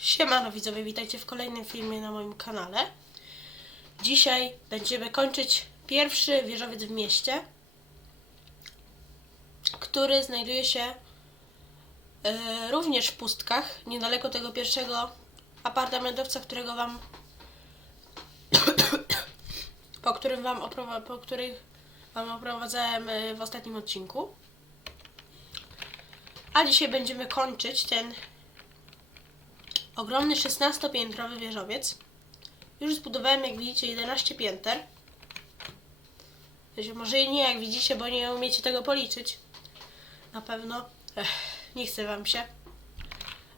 Siemano widzowie, witajcie w kolejnym filmie na moim kanale. Dzisiaj będziemy kończyć pierwszy wieżowiec w mieście, który znajduje się e, również w pustkach, niedaleko tego pierwszego apartamentowca, którego wam po którym wam po których wam oprowadzałem e, w ostatnim odcinku. A dzisiaj będziemy kończyć ten ogromny 16-piętrowy wieżowiec. Już zbudowałem, jak widzicie, 11 pięter. Może i nie, jak widzicie, bo nie umiecie tego policzyć. Na pewno. Ech, nie chce wam się.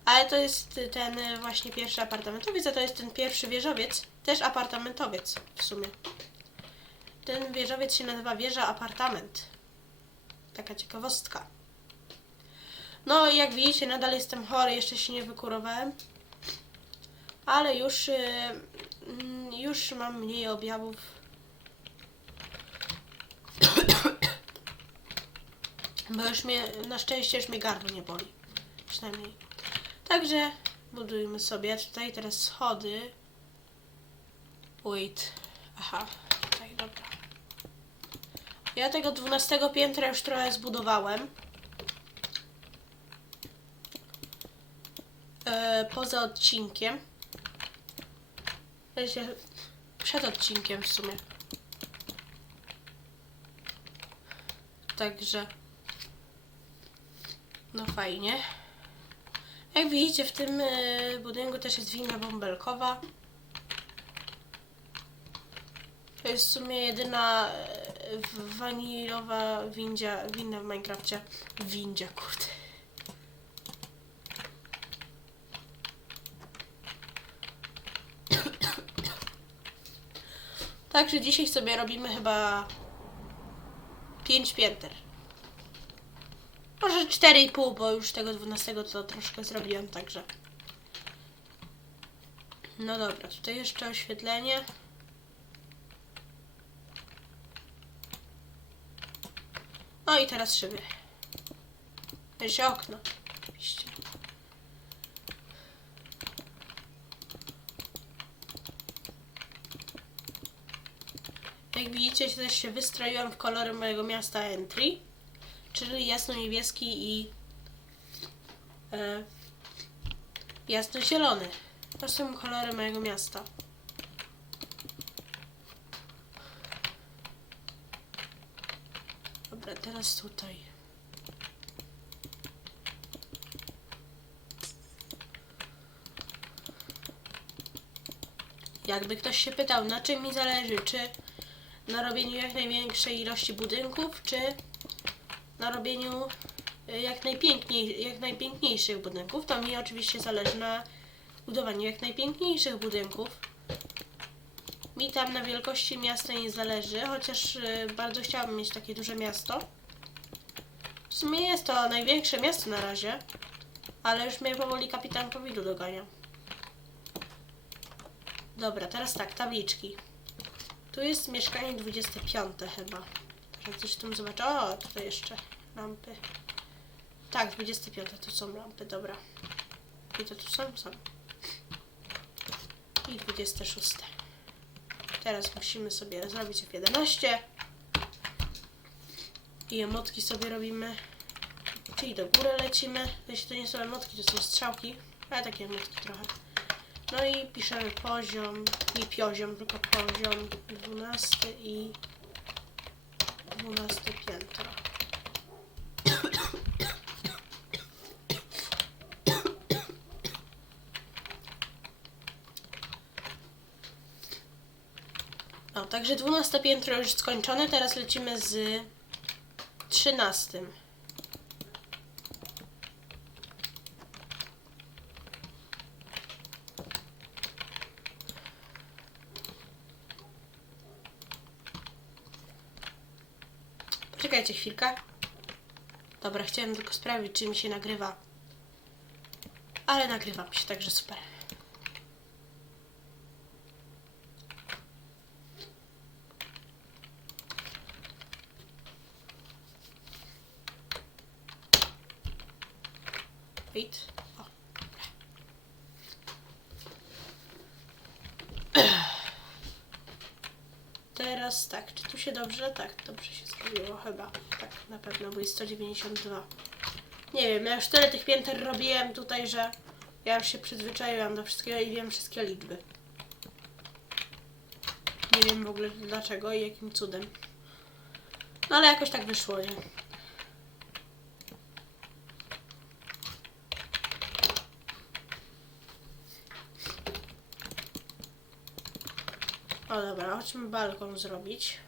Ale to jest ten e, właśnie pierwszy apartamentowiec, a to jest ten pierwszy wieżowiec. Też apartamentowiec w sumie. Ten wieżowiec się nazywa wieża apartament. Taka ciekawostka. No i jak widzicie, nadal jestem chory, jeszcze się nie wykurowałem. Ale już, y, mm, już mam mniej objawów. Bo już mnie, na szczęście już mnie gardło nie boli. Przynajmniej. Także budujmy sobie tutaj teraz schody. Wait. Aha, tutaj, dobra. Ja tego 12 piętra już trochę zbudowałem. e, poza odcinkiem. W sensie przed odcinkiem w sumie. Także no fajnie. Jak widzicie w tym e, budynku też jest winda bąbelkowa. To jest w sumie jedyna e, wanilowa windzia, winda w Minecrafcie. Windzia, kurde. Także dzisiaj sobie robimy chyba 5 pięter. Może 4,5, bo już tego 12 to troszkę zrobiłem, także. No dobra, tutaj jeszcze oświetlenie. No i teraz szyby. Jeszcze okno, oczywiście. Jak widzicie, też się wystroiłam w kolory mojego miasta Entry, czyli jasno-niebieski i e, jasno-zielony. To są kolory mojego miasta. Dobra, teraz tutaj. Jakby ktoś się pytał, na czym mi zależy, czy na robieniu jak największej ilości budynków, czy na robieniu y, jak, najpiękniej, jak najpiękniejszych budynków, to mi oczywiście zależy na budowaniu jak najpiękniejszych budynków. Mi tam na wielkości miasta nie zależy, chociaż y, bardzo chciałabym mieć takie duże miasto. W sumie jest to największe miasto na razie, ale już mnie powoli kapitan covidu dogania. Dobra, teraz tak, tabliczki. Tu jest mieszkanie 25 chyba. Że coś tam zobaczę. O, tutaj jeszcze lampy. Tak, 25 to są lampy, dobra. I to tu są? Są. I 26. Teraz musimy sobie zrobić F11. I emotki sobie robimy. Czyli do góry lecimy. Jeśli to nie są emotki, to są strzałki. Ale takie emotki trochę. No i piszemy poziom, nie poziom, tylko poziom 12 i 12 piętro. No, także 12 piętro już skończone, teraz lecimy z 13. Poczekajcie chwilkę. Dobra, chciałem tylko sprawdzić, czy mi się nagrywa. Ale nagrywa mi się, także super. Wait. O, dobra. Teraz tak, czy tu się dobrze? Tak, dobrze się zrobiło chyba. Tak, na pewno, bo jest 192. Nie wiem, ja już tyle tych pięter robiłem tutaj, że ja już się przyzwyczaiłam do wszystkiego i wiem wszystkie liczby. Nie wiem w ogóle dlaczego i jakim cudem. No ale jakoś tak wyszło, nie? O dobra, chodźmy balkon zrobić.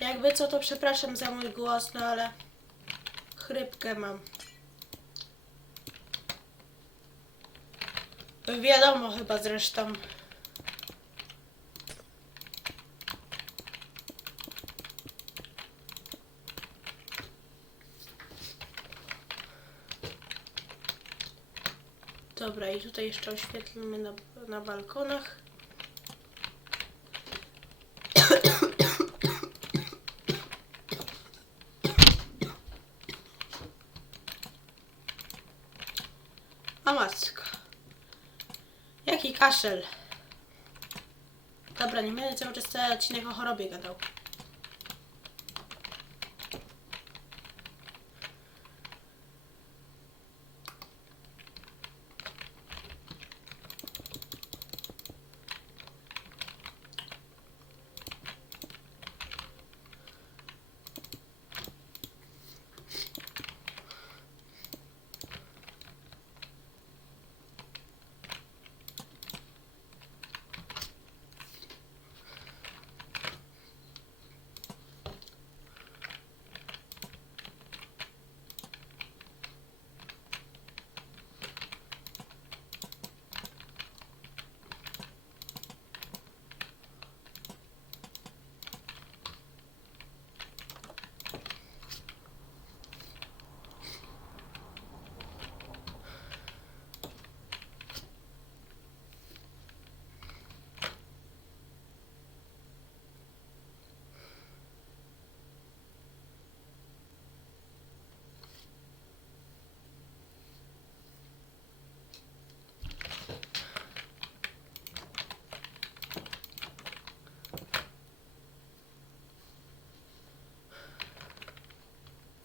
Jakby co, to przepraszam za mój głos, no ale chrypkę mam. Wiadomo chyba zresztą. Dobra, i tutaj jeszcze oświetlimy na, na balkonach. A matko. Jaki kaszel. Dobra, nie będę cały czas cały odcinek o chorobie gadał.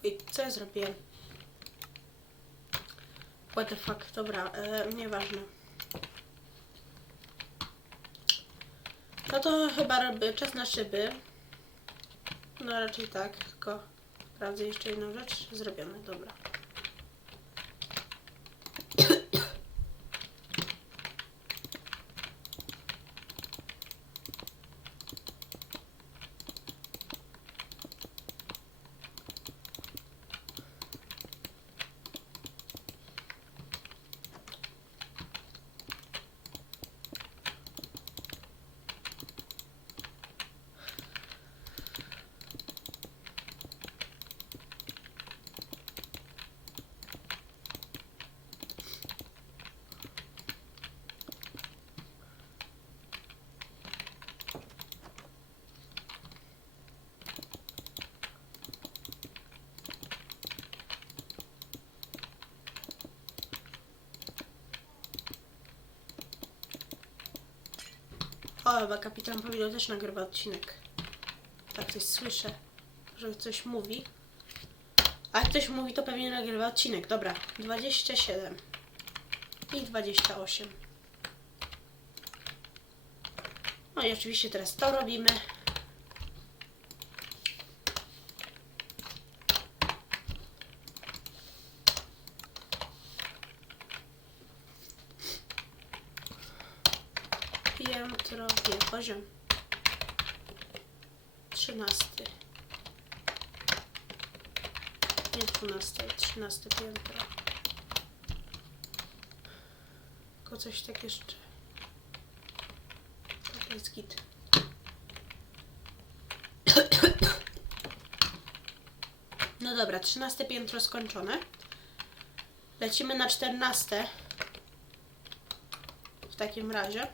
Ej, co ja zrobiłem? What the fuck, dobra, e, nieważne. No to chyba robię czas na szyby. No raczej tak, tylko sprawdzę jeszcze jedną rzecz. Zrobione, dobra. Chyba kapitan Pawilo też nagrywa odcinek. Tak coś słyszę, że coś mówi. A jak ktoś mówi, to pewnie nagrywa odcinek. Dobra, 27 i 28. No i oczywiście teraz to robimy. 14 piętro. Tylko coś tak jeszcze. To jest git. No dobra, 13 piętro skończone. Lecimy na 14. W takim razie.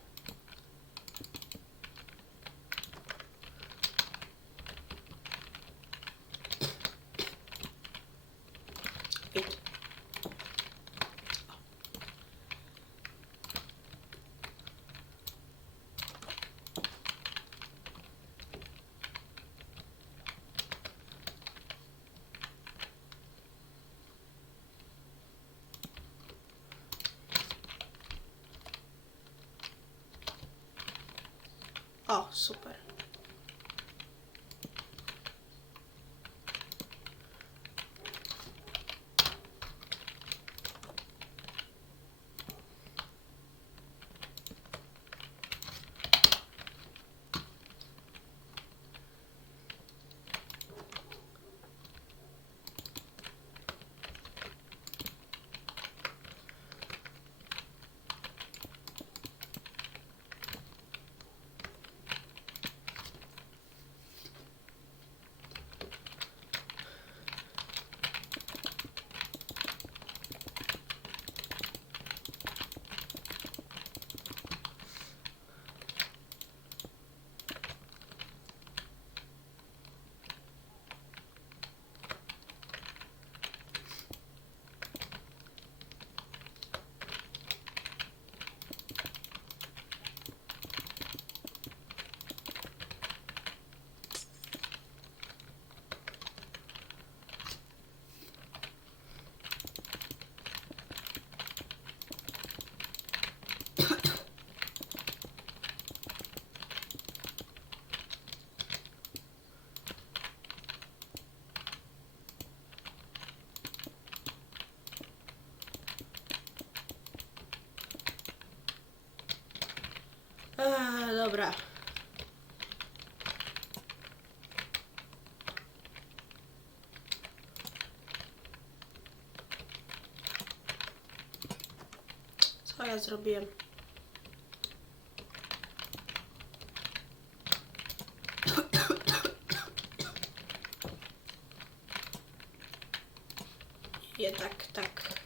Dobra. Co ja zrobiłem? Jednak tak.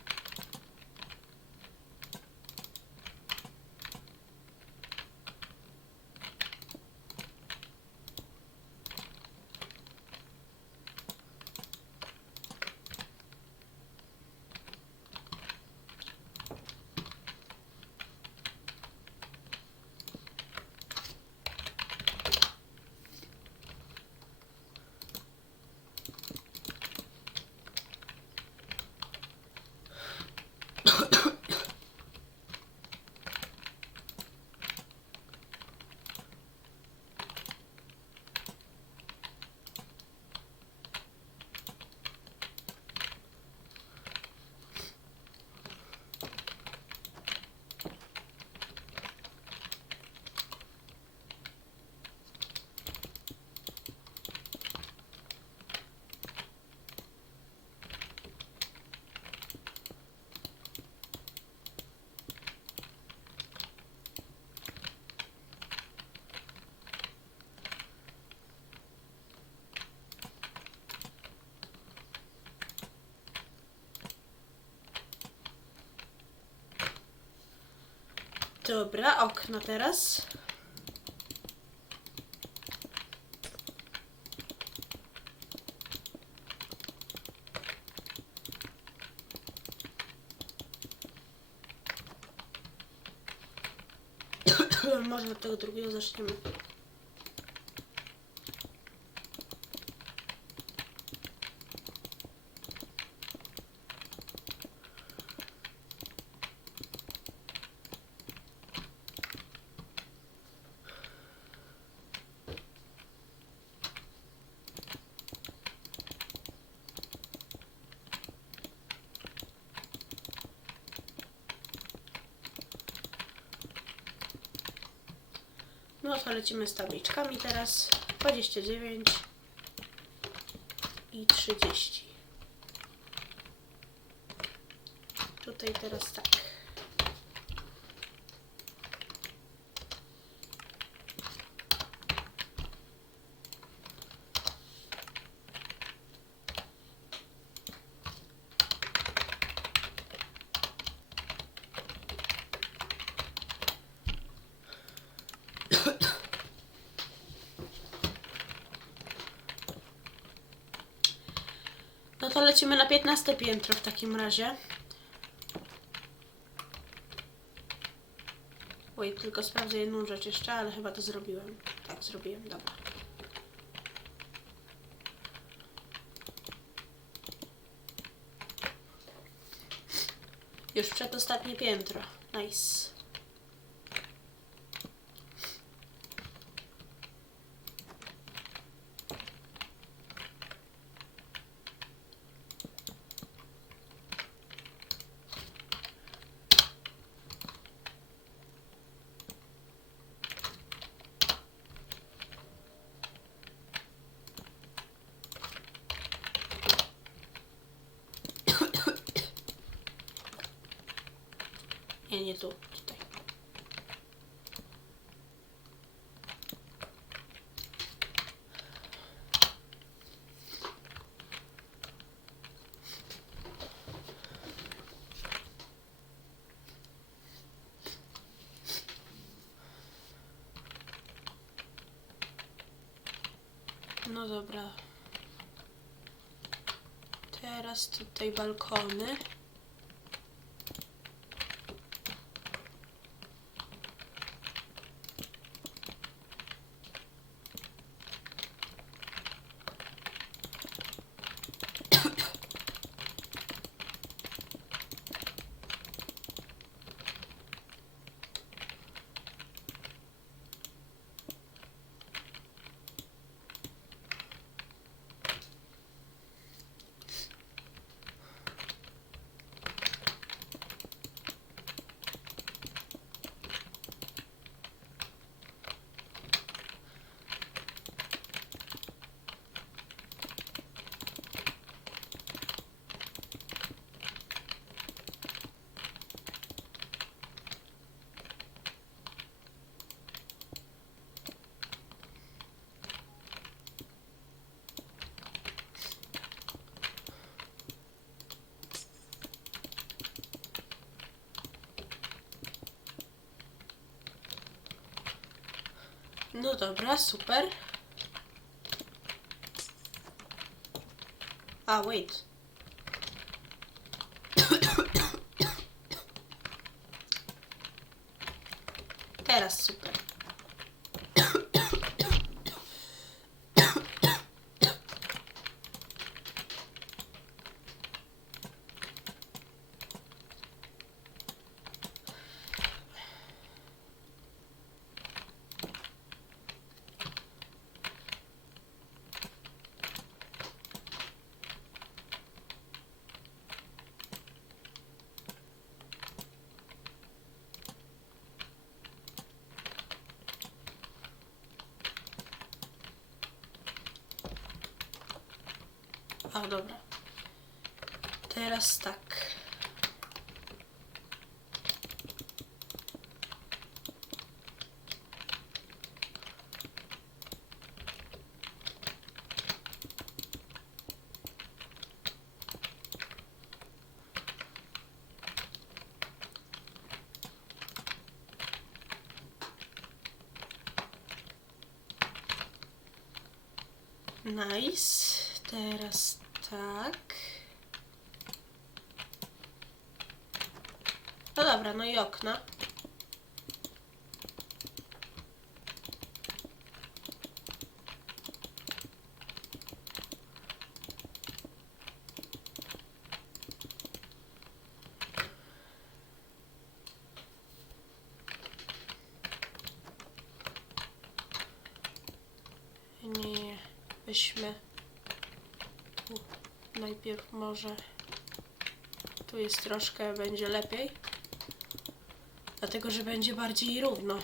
Dobra, okno teraz. Może od tego drugiego zaczniemy. No to lecimy z tabliczkami teraz. 29 i 30. Tutaj teraz tak. Lecimy na 15 piętro w takim razie. Oj, tylko sprawdzę jedną rzecz jeszcze, ale chyba to zrobiłem. Tak, zrobiłem, dobra. Już przedostatnie piętro. Nice. Nie, nie tu, tutaj. No dobra. Teraz tutaj balkony. No dobra, super. A, wait. Teraz super. A, dobra. Teraz tak. Nice. Teraz tak. No dobra, no i okna. Nie, weźmy tu najpierw może tu jest troszkę, będzie lepiej. Dlatego, że będzie bardziej równo.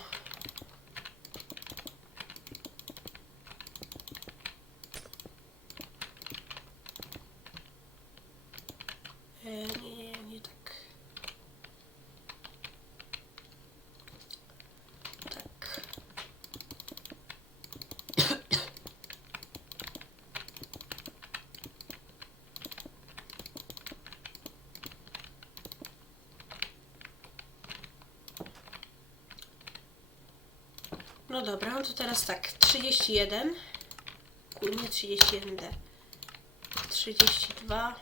No dobra, no to teraz tak, 31. Kur, nie 31D. 32.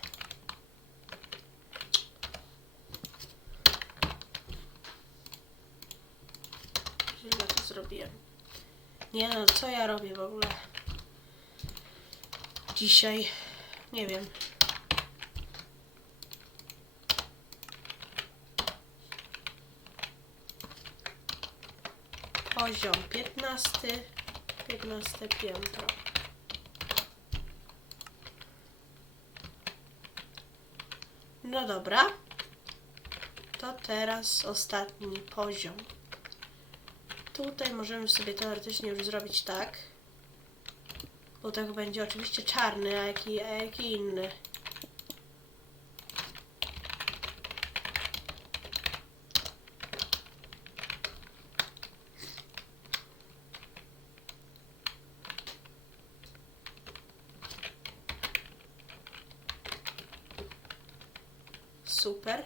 Źle to zrobiłem. Nie no, co ja robię w ogóle? Dzisiaj. Nie wiem. Poziom 15. 15 piętro. No dobra. To teraz ostatni poziom. Tutaj możemy sobie teoretycznie już zrobić tak. Bo tak będzie oczywiście czarny, a jaki, a jaki inny. Super.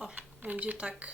O, będzie tak.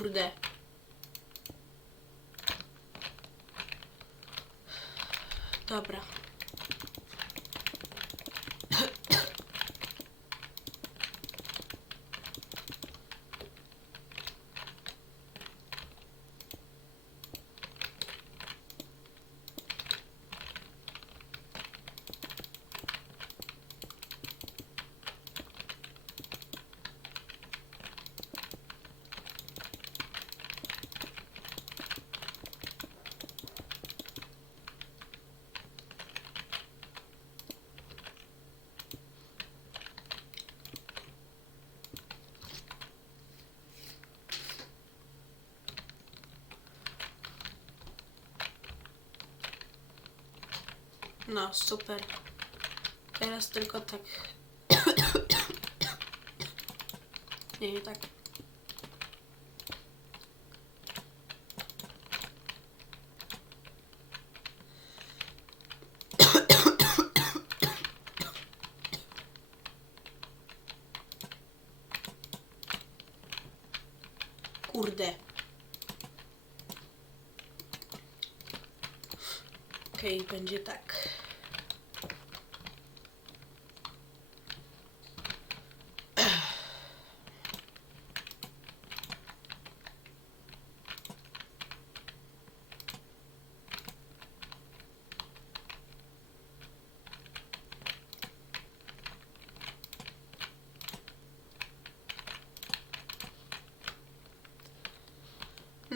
Kurde. Dobra. No, super. Teraz tylko tak. nie, nie tak. Kurde. Okej, będzie tak.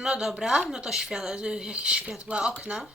No dobra, no to świat, jakieś światła, okna.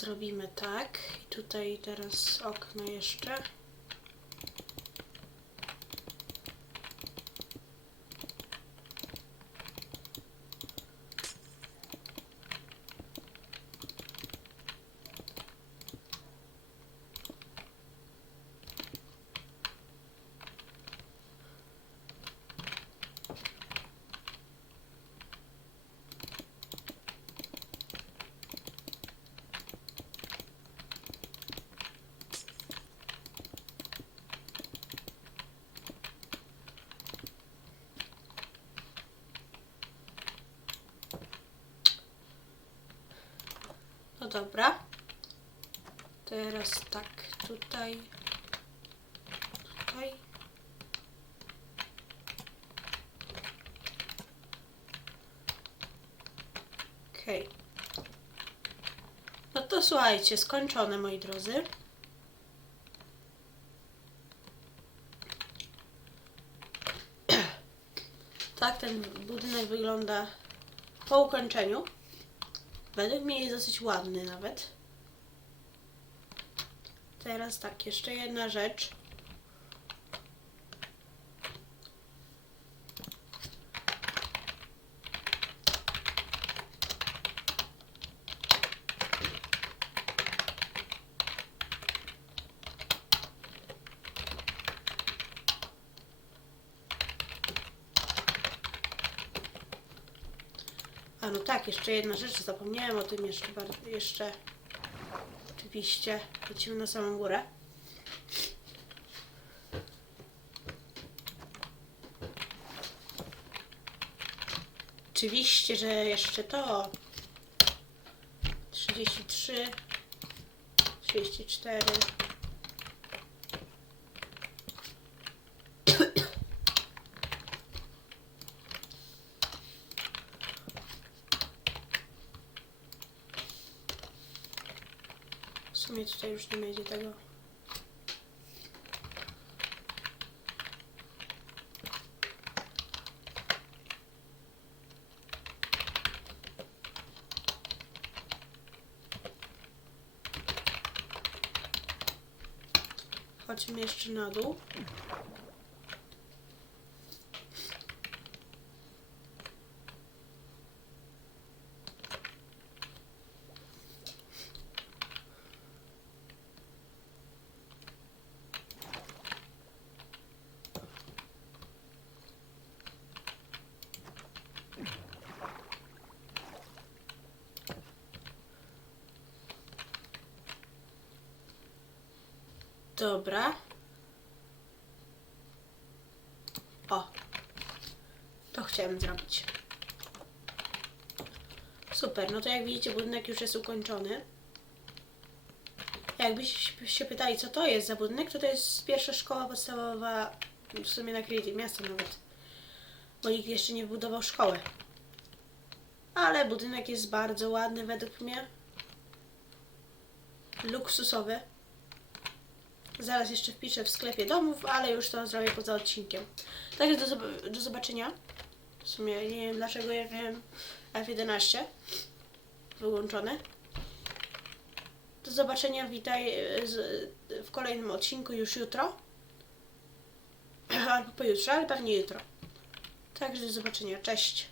Zrobimy tak. I tutaj teraz okno jeszcze. Dobra. Teraz tak, tutaj. Tutaj. Okej. No to słuchajcie, skończone moi drodzy. Tak ten budynek wygląda po ukończeniu. Według mnie jest dosyć ładny nawet. Teraz tak, jeszcze jedna rzecz. A no tak, jeszcze jedna rzecz, zapomniałem o tym jeszcze jeszcze. Oczywiście lecimy na samą górę. Oczywiście, że jeszcze to. 33 34 W sumie tutaj już nie będzie tego. Chodźmy jeszcze na dół. Dobra. O. To chciałem zrobić. Super, no to jak widzicie budynek już jest ukończony. Jakbyście się pytali co to jest za budynek, to to jest pierwsza szkoła podstawowa w sumie na Krecie, miasta nawet. Bo nikt jeszcze nie wbudował szkoły. Ale budynek jest bardzo ładny według mnie. Luksusowy. Zaraz jeszcze wpiszę w sklepie domów, ale już to zrobię poza odcinkiem. Także do, zob- do zobaczenia. W sumie nie wiem dlaczego ja wiem F11 wyłączone. Do zobaczenia, witaj e, w kolejnym odcinku już jutro. Albo pojutrze, ale pewnie jutro. Także do zobaczenia, cześć.